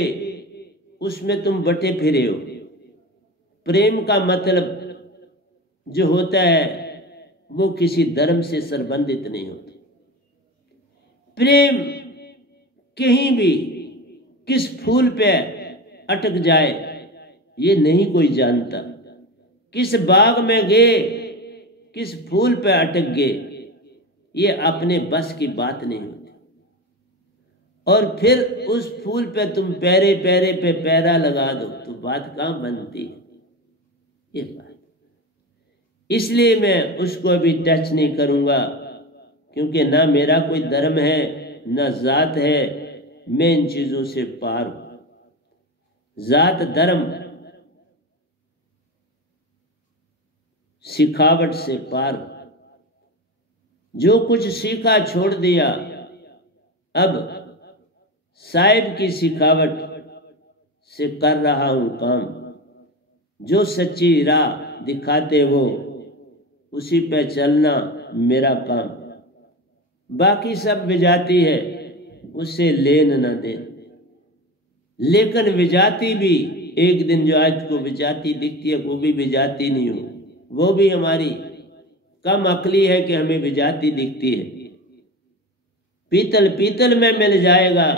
उसमें तुम बटे फिरे हो। प्रेम का मतलब जो होता है वो किसी धर्म से संबंधित नहीं होता। प्रेम कहीं भी किस फूल पे अटक जाए ये नहीं कोई जानता। किस बाग में गए, किस फूल पे अटक गए, ये अपने बस की बात नहीं होती। और फिर उस फूल पे तुम पैरे पैरे पे पैरा लगा दो तो बात कहाँ बनती है, ये बात। इसलिए मैं उसको अभी टच नहीं करूंगा, क्योंकि ना मेरा कोई धर्म है ना जात है। मैं इन चीजों से पार हूं। जात धर्म सिखावट से पार हूं। जो कुछ सीखा छोड़ दिया, अब साहिब की सिखावट से कर रहा हूं काम। जो सच्ची राह दिखाते वो उसी पे चलना मेरा काम। बाकी सब विजाती है उससे लेन न दे, लेकिन विजाती भी एक दिन जो आज को विजाती दिखती है वो भी विजाती नहीं हो, वो भी हमारी कम अकली है कि हमें विजाती दिखती है। पीतल पीतल में मिल जाएगा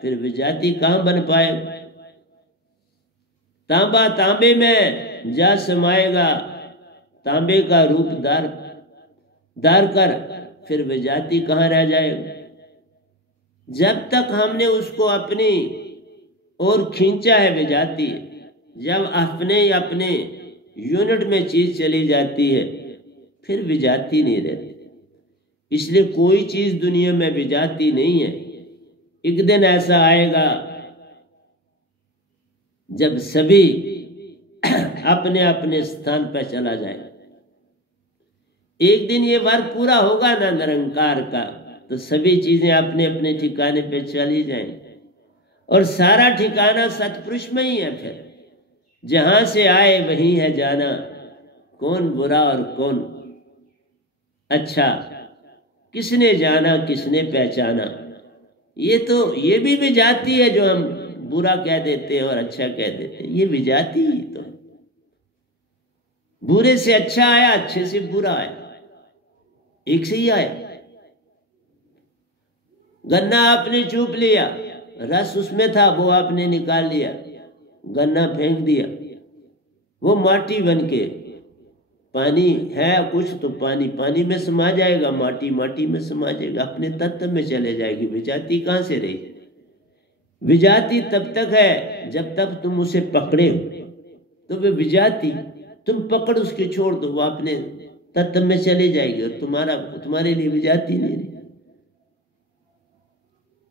फिर विजाती कहां बन पाएगा। तांबा तांबे में जा समाएगा, तांबे का रूप दार कर फिर विजाती कहां रह जाएगा। जब तक हमने उसको अपनी और खींचा है विजाती है, जब अपने यूनिट में चीज चली जाती है फिर विजाती नहीं रहती। इसलिए कोई चीज दुनिया में विजाती नहीं है। एक दिन ऐसा आएगा जब सभी अपने अपने स्थान पर चला जाए। एक दिन ये वर्ग पूरा होगा ना निरंकार का, तो सभी चीजें अपने अपने ठिकाने पे चली जाएंगी और सारा ठिकाना सतपुरुष में ही है। फिर जहां से आए वहीं है जाना, कौन बुरा और कौन अच्छा किसने जाना किसने पहचाना। ये भी विजाती है जो हम बुरा कह देते हैं और अच्छा कह देते हैं, ये विजाती ही तो है। बुरे से अच्छा आया, अच्छे से बुरा आया, एक से ही आया। गन्ना आपने चूप लिया, रस उसमें था वो आपने निकाल लिया, गन्ना फेंक दिया, वो माटी बन के, पानी है कुछ तो पानी पानी में समा जाएगा, माटी माटी में समा जाएगा, अपने तत्व में चले जाएगी। विजाती कहां से रही? विजाती तब तक है जब तक तुम उसे पकड़े हो, तो वे विजाती तुम पकड़ उसके छोड़ दो, वो अपने तत्व में चले जाएगी और तुम्हारे लिए विजाती नहीं रही।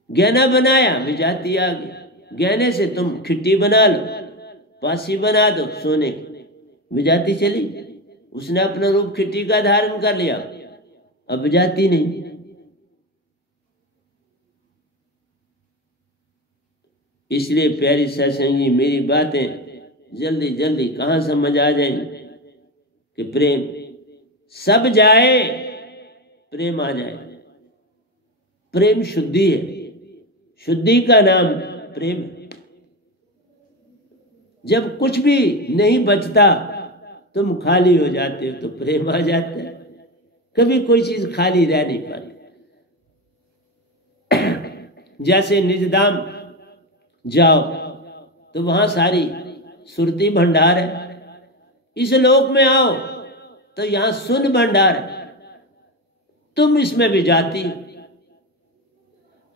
गहना बनाया, विजाती आ गई, गहने से तुम खिट्टी बना लो, पासी बना दो सोने की, विजाती चली, उसने अपना रूप खिट्टी का धारण कर लिया, अब विजाती नहीं। इसलिए प्यारी सत्संगी मेरी बातें जल्दी जल्दी कहां समझ आ जाएंगी कि प्रेम सब जाए प्रेम आ जाए। प्रेम शुद्धि है, शुद्धि का नाम प्रेम है। जब कुछ भी नहीं बचता तुम खाली हो जाते हो तो प्रेम आ जाता है। कभी कोई चीज खाली रह नहीं पाती। जैसे निजधाम जाओ तो वहां सारी सुरती भंडार है, इस लोक में आओ तो यहां सुन भंडार है। तुम इसमें विजाती,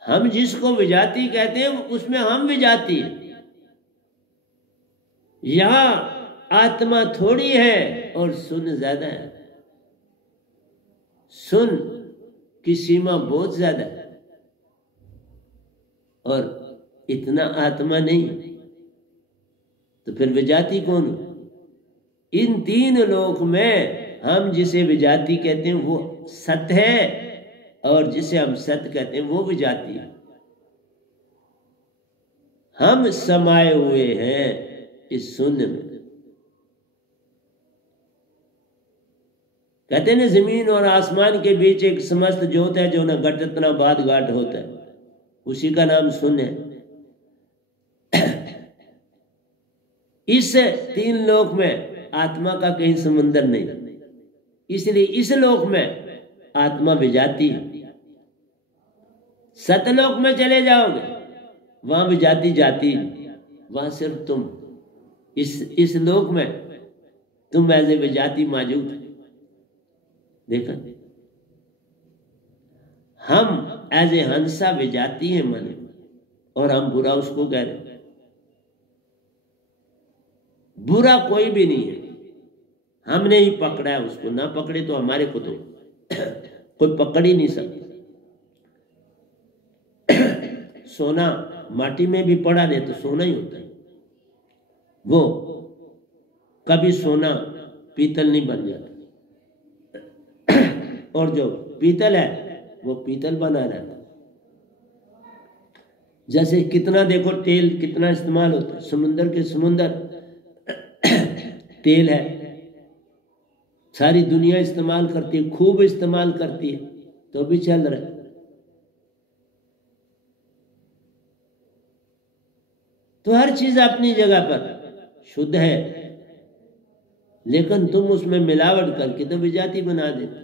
हम जिसको विजाती कहते हैं उसमें हम विजाती है। यहां आत्मा थोड़ी है और सुन ज्यादा है, सुन की सीमा बहुत ज्यादा है और इतना आत्मा नहीं, तो फिर विजाती कौन? इन तीन लोक में हम जिसे विजाती कहते हैं वो सत है और जिसे हम सत कहते हैं वो विजाती है। हम समाये हुए हैं इस शून्य में। कहते हैं ना जमीन और आसमान के बीच एक समस्त ज्योत है जो न घट न बाद घाट होता है, उसी का नाम शून्य है। इस तीन लोक में आत्मा का कहीं समुंदर नहीं, इसलिए इस लोक में आत्मा विजाती है। सतलोक में चले जाओगे वहां विजाती जाती, वहां सिर्फ तुम, इस लोक में तुम एज ए विजाती मौजूद। देखा, हम एज ए हंसा विजाती है मन, और हम बुरा उसको कह रहे हैं। बुरा कोई भी नहीं है, हमने ही पकड़ा है उसको, ना पकड़े तो हमारे को तो कोई पकड़ ही नहीं सकता। सोना माटी में भी पड़ा नहीं तो सोना ही होता है, वो कभी सोना पीतल नहीं बन जाता। और जो पीतल है वो पीतल बना रहता। जैसे कितना देखो तेल कितना इस्तेमाल होता है, समुंदर के समुंदर तेल है, सारी दुनिया इस्तेमाल करती है, खूब इस्तेमाल करती है, तो भी चल रहा है। तो हर चीज अपनी जगह पर शुद्ध है, लेकिन तुम उसमें मिलावट करके तो विजाती बना देते।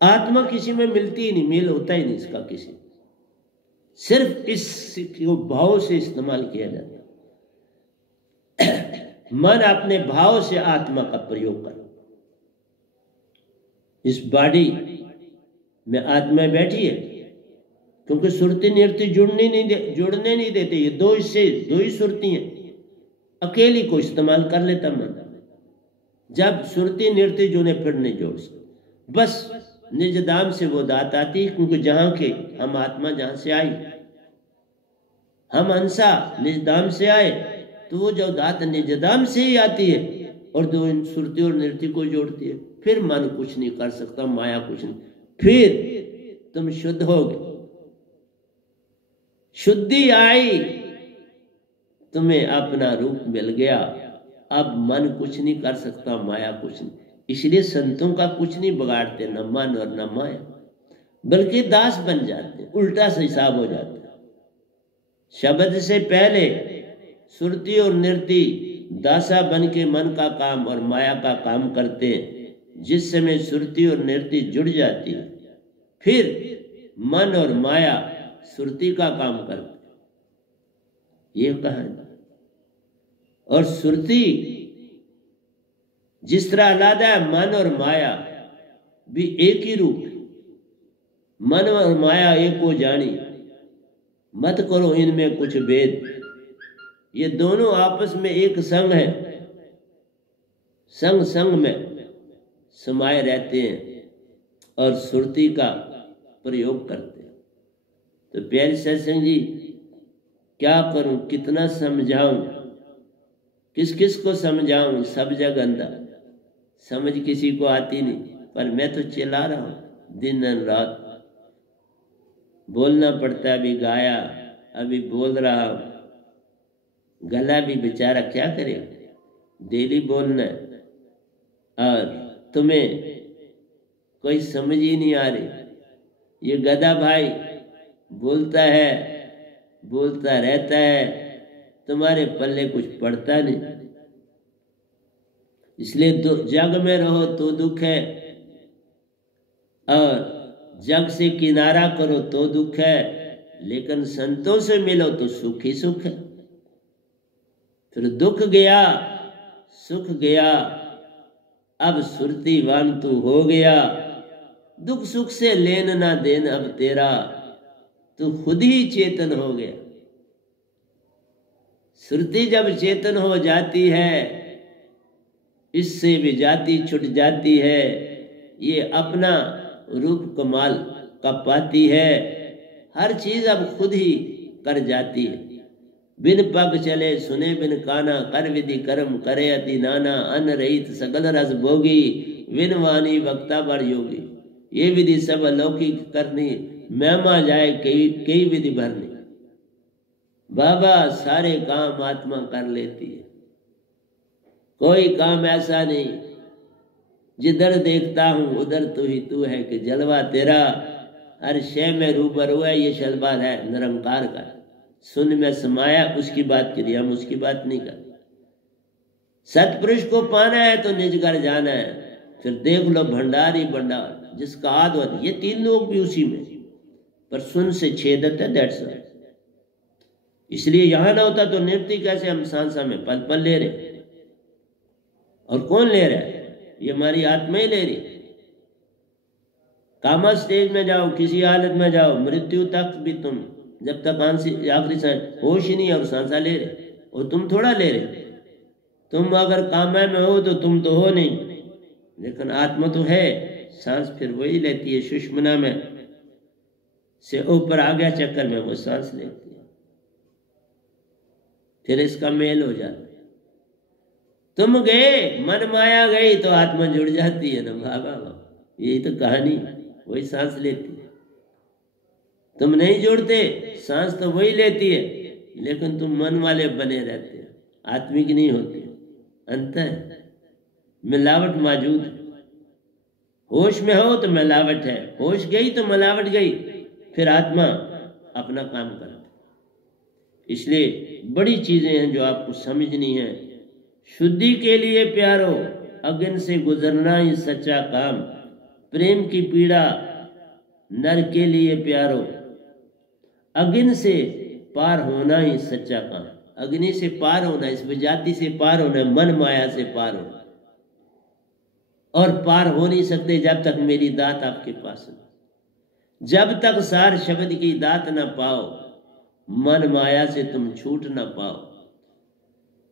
आत्मा किसी में मिलती ही नहीं, मेल होता ही नहीं इसका किसी, सिर्फ इसको भाव से इस्तेमाल किया जाता। मन अपने भाव से आत्मा का प्रयोग कर। इस बॉडी में आत्मा बैठी है, क्योंकि सुरती निरती जुड़ने नहीं देते। ये दो हिस्से, दो ही सुरती हैं, अकेली को इस्तेमाल कर लेता मन। जब सुरती निरती जुड़े फिर नहीं जोड़ सकते। बस निज दाम से वो दात आती, क्योंकि जहां के हम आत्मा जहां से आई, हम अंसा निज दाम से आए, तो वो जो दात निज दाम से ही आती है और दो इन सुरती और निरती को जोड़ती है। फिर मन कुछ नहीं कर सकता, माया कुछ नहीं, फिर तुम शुद्ध हो गए, शुद्धि आई, तुम्हें अपना रूप मिल गया। अब मन कुछ नहीं कर सकता, माया कुछ नहीं। इसलिए संतों का कुछ नहीं बिगाड़ते, न मन और न माया, बल्कि दास बन जाते, उल्टा सा हिसाब हो जाता है। शब्द से पहले सुरती और निरती दासा बन के मन का काम और माया का काम करते हैं। जिस समय सुरती और निरती जुड़ जाती है, फिर मन और माया सुरती का काम करते। ये कहानी। और सुरती जिस तरह अलग है, मन और माया भी एक ही रूप है। मन और माया एक को जानी, मत करो इनमें कुछ भेद। ये दोनों आपस में एक संग है, संग संग में समाये रहते हैं और सुरती का प्रयोग करते हैं। तो प्यारे सत्संग जी, क्या करूं, कितना समझाऊं, किस किस को समझाऊं, सब जगह अंदर समझ किसी को आती नहीं। पर मैं तो चिल्ला रहा हूं दिन रात, बोलना पड़ता है। अभी गाया, अभी बोल रहा हूं, गला भी बेचारा क्या करे, डेली बोलना है। और तुम्हें कोई समझ ही नहीं आ रही। ये गधा भाई बोलता है, बोलता रहता है, तुम्हारे पल्ले कुछ पड़ता नहीं। इसलिए जग में रहो तो दुख है, और जग से किनारा करो तो दुख है, लेकिन संतों से मिलो तो सुख ही सुख है। फिर दुख गया, सुख गया, अब सुरतीवान तू हो गया। दुख सुख से लेन ना देन अब तेरा, तू खुद ही चेतन हो गया। सुरती जब चेतन हो जाती है, इससे भी जाति छुट जाती है। ये अपना रूप कमाल का पाती है, हर चीज अब खुद ही कर जाती है। बिन पग चले सुने बिन काना, कर विधि कर्म करे अति नाना। अन्न रहित सकल रस भोगी, विन वाणी वक्ता बड़ योगी। ये विधि सब अलौकिक करनी, महिमा जाए कई विधि भरनी। बाबा सारे काम आत्मा कर लेती है, कोई काम ऐसा नहीं। जिधर देखता हूं उधर तू ही तू है, कि जलवा तेरा हर शय में रूबरू है। ये शलवा है निरंकार का, सुन में समाया, उसकी बात करिए, हम उसकी बात नहीं करते। सतपुरुष को पाना है तो निज घर जाना है। फिर देख लो भंडार ही भंडार, जिसका आदत, ये तीन लोग भी उसी में, पर सुन से छेदत है, दैट्स ऑल। इसलिए यहां ना होता तो निरती कैसे हम सांसा में पल पल ले रहे। और कौन ले रहा है? ये हमारी आत्मा ही ले रही। कामा स्टेज में जाओ, किसी हालत में जाओ, मृत्यु तक भी तुम जब तक आखिरी सांस होश ही नहीं, और सांसा ले रहे, और तुम थोड़ा ले रहे। तुम अगर कामा में हो तो तुम तो हो नहीं, लेकिन आत्मा तो है। सांस फिर वही लेती है, सुषुम्ना में से ऊपर आ गया चक्कर में वो सांस लेती है, फिर इसका मेल हो जाता है। तुम गए, मन माया गई तो आत्मा जुड़ जाती है ना। बाबा यही तो कहानी। वही सांस लेती है। तुम नहीं जोड़ते, सांस तो वही लेती है, लेकिन तुम मन वाले बने रहते हो, आत्मिक नहीं होते। अंतर मिलावट मौजूद है। होश में हो तो मिलावट है, होश गई तो मिलावट गई, फिर आत्मा अपना काम करती। इसलिए बड़ी चीजें हैं जो आपको समझनी है। शुद्धि के लिए प्यारो अग्नि से गुजरना ही सच्चा काम, प्रेम की पीड़ा नर के लिए प्यारो अग्नि से पार होना ही सच्चा काम। अग्नि से पार होना, इस विजाति से पार होना, मन माया से पार होना, और पार हो नहीं सकते जब तक मेरी दात आपके पास हो। जब तक सार शब्द की दात ना पाओ, मन माया से तुम छूट ना पाओ।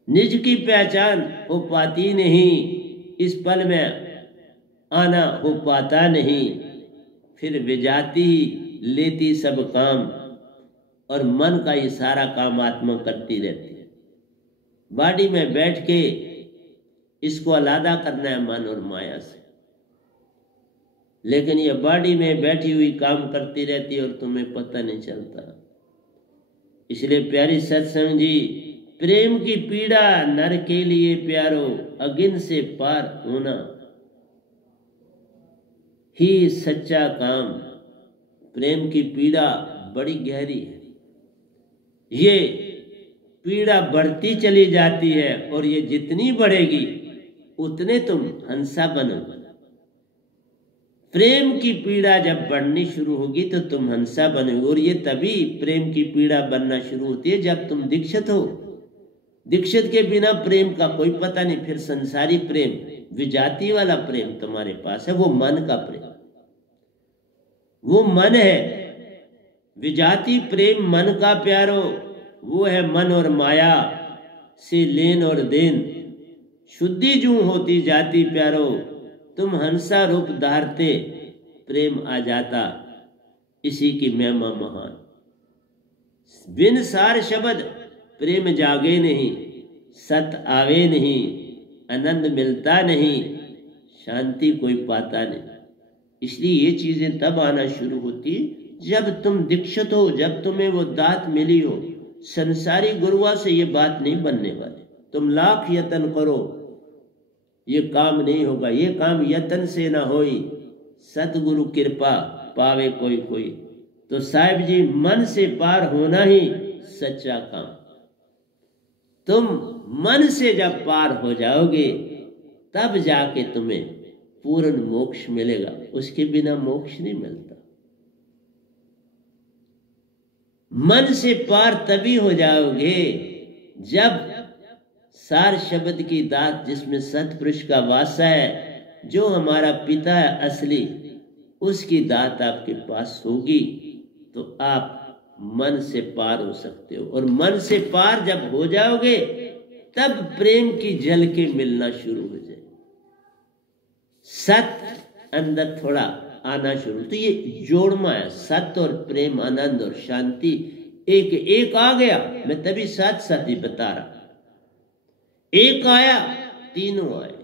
निज की पहचान हो पाती नहीं, इस पल में आना हो पाता नहीं। फिर विजाति लेती सब काम, और मन का ये सारा काम आत्मा करती रहती है। बॉडी में बैठ के इसको अलग करना है मन और माया से, लेकिन ये बॉडी में बैठी हुई काम करती रहती है और तुम्हें पता नहीं चलता। इसलिए प्यारी सत्संग जी, प्रेम की पीड़ा नर के लिए प्यारो अग्नि से पार होना ही सच्चा काम। प्रेम की पीड़ा बड़ी गहरी है, ये पीड़ा बढ़ती चली जाती है, और ये जितनी बढ़ेगी उतने तुम हंसा बनोगे। प्रेम की पीड़ा जब बढ़नी शुरू होगी तो तुम हंसा बनोगे, और ये तभी प्रेम की पीड़ा बनना शुरू होती है जब तुम दीक्षित हो। दीक्षित के बिना प्रेम का कोई पता नहीं। फिर संसारी प्रेम, विजाति वाला प्रेम तुम्हारे पास है, वो मन का प्रेम, वो मन है। विजाति प्रेम मन का प्यारो, वो है मन और माया से लेन और देन। शुद्धि जूं होती जाती प्यारो, तुम हंसा रूप धारते प्रेम आ जाता, इसी की महिमा महान। बिन सार शब्द प्रेम जागे नहीं, सत आवे नहीं, आनंद मिलता नहीं, शांति कोई पाता नहीं। इसलिए ये चीजें तब आना शुरू होती जब तुम दीक्षित हो, जब तुम्हें वो दात मिली हो। संसारी गुरुआ से ये बात नहीं बनने वाली। तुम लाख यत्न करो, ये काम नहीं होगा। ये काम यत्न से ना होई, सतगुरु कृपा पावे कोई कोई। तो साहिब जी, मन से पार होना ही सच्चा काम। तुम मन से जब पार हो जाओगे तब जाके तुम्हें पूर्ण मोक्ष मिलेगा, उसके बिना मोक्ष नहीं मिलता। मन से पार तभी हो जाओगे जब सार शब्द की दात, जिसमें सतपुरुष का वासा है, जो हमारा पिता है असली, उसकी दात आपके पास होगी तो आप मन से पार हो सकते हो। और मन से पार जब हो जाओगे तब प्रेम की झलके मिलना शुरू हो जाए, सत अंदर थोड़ा आना शुरू। तो ये जोड़मा है, सत्य और प्रेम, आनंद और शांति एक एक आ गया। मैं तभी साथ साथ ही बता रहा, एक आया तीनों आए,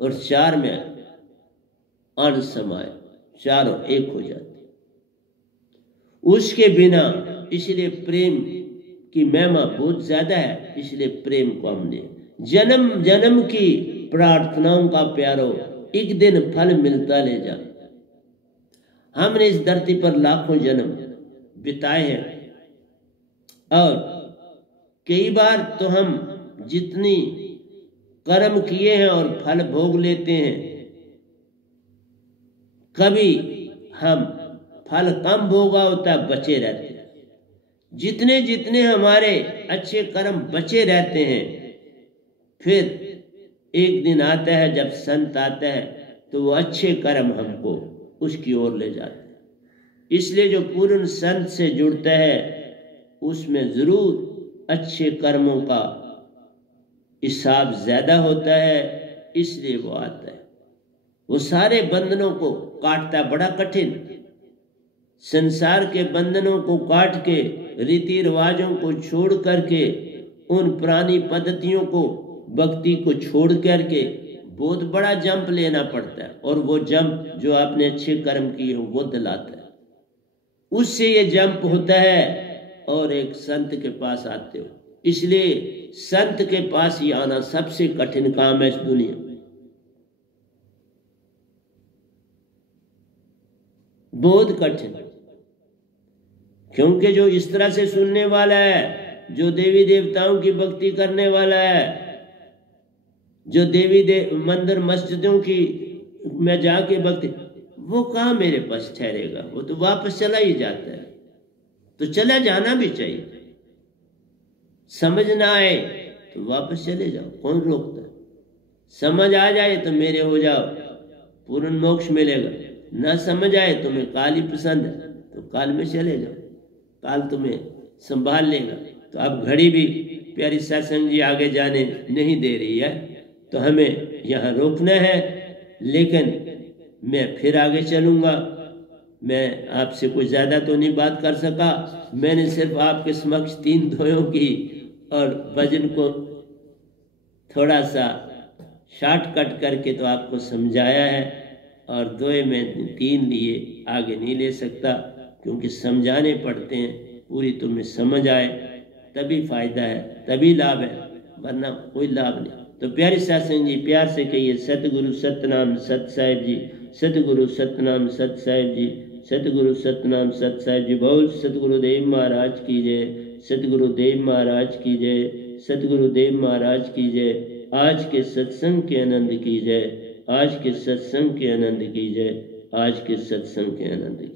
और चार में अण समाये, चारों एक हो जाते। उसके बिना, इसलिए प्रेम की महिमा बहुत ज्यादा है। इसलिए प्रेम को हमने जन्म जन्म की प्रार्थनाओं का प्यारो, एक दिन फल मिलता ले जा। हमने इस धरती पर लाखों जन्म बिताए हैं, और कई बार तो हम जितनी कर्म किए हैं और फल भोग लेते हैं, कभी हम फल कम भोगा होता है, बचे रहते हैं। जितने जितने हमारे अच्छे कर्म बचे रहते हैं, फिर एक दिन आता है जब संत आता है तो वो अच्छे कर्म हमको उसकी ओर ले जाते हैं। इसलिए जो पूर्ण संत से जुड़ता है उसमें जरूर अच्छे कर्मों का हिसाब ज्यादा होता है, इसलिए वो आता है। वो सारे बंधनों को काटता है, बड़ा कठिन। संसार के बंधनों को काट के, रीति रिवाजों को छोड़ करके, उन पुरानी पद्धतियों को, भक्ति को छोड़ करके बहुत बड़ा जंप लेना पड़ता है, और वो जंप जो आपने अच्छे कर्म किए हो वो दिलाता है, उससे ये जंप होता है और एक संत के पास आते हो। इसलिए संत के पास ही आना सबसे कठिन काम है इस दुनिया में, बहुत कठिन। क्योंकि जो इस तरह से सुनने वाला है, जो देवी देवताओं की भक्ति करने वाला है, जो मंदिर मस्जिदों की में जाके भक्ति, वो कहाँ मेरे पास ठहरेगा, वो तो वापस चला ही जाता है। तो चला जाना भी चाहिए, समझ ना आए तो वापस चले जाओ, कौन रोकता है। समझ आ जाए तो मेरे हो जाओ, पूर्ण मोक्ष मिलेगा। ना समझ आए तुम्हें काल ही पसंद है तो काल में चले जाओ, काल तुम्हें संभाल लेगा। तो अब घड़ी भी प्यारी सत्संग जी आगे जाने नहीं दे रही है, तो हमें यहाँ रोकना है। लेकिन मैं फिर आगे चलूँगा। मैं आपसे कोई ज़्यादा तो नहीं बात कर सका, मैंने सिर्फ आपके समक्ष 3 दोयों की और भजन को थोड़ा सा शॉर्टकट करके तो आपको समझाया है, और 2 में 3 लिए आगे नहीं ले सकता, क्योंकि समझाने पड़ते हैं, पूरी तुम्हें समझ आए तभी फायदा है, तभी लाभ है, वरना कोई लाभ नहीं। तो प्यारे सत्संग जी प्यार से कहिए सतगुरु सतनाम सत साहिब जी, सतगुरु सतनाम सत साहिब जी, सतगुरु सतनाम सत साहिब जी। बोल सतगुरुदेव महाराज की जय, सतगुरुदेव महाराज की जय, सतगुरुदेव महाराज की जय। आज के सत्संग के आनंद की जय, आज के सत्संग के आनंद की जय, आज के सत्संग के आनंद की।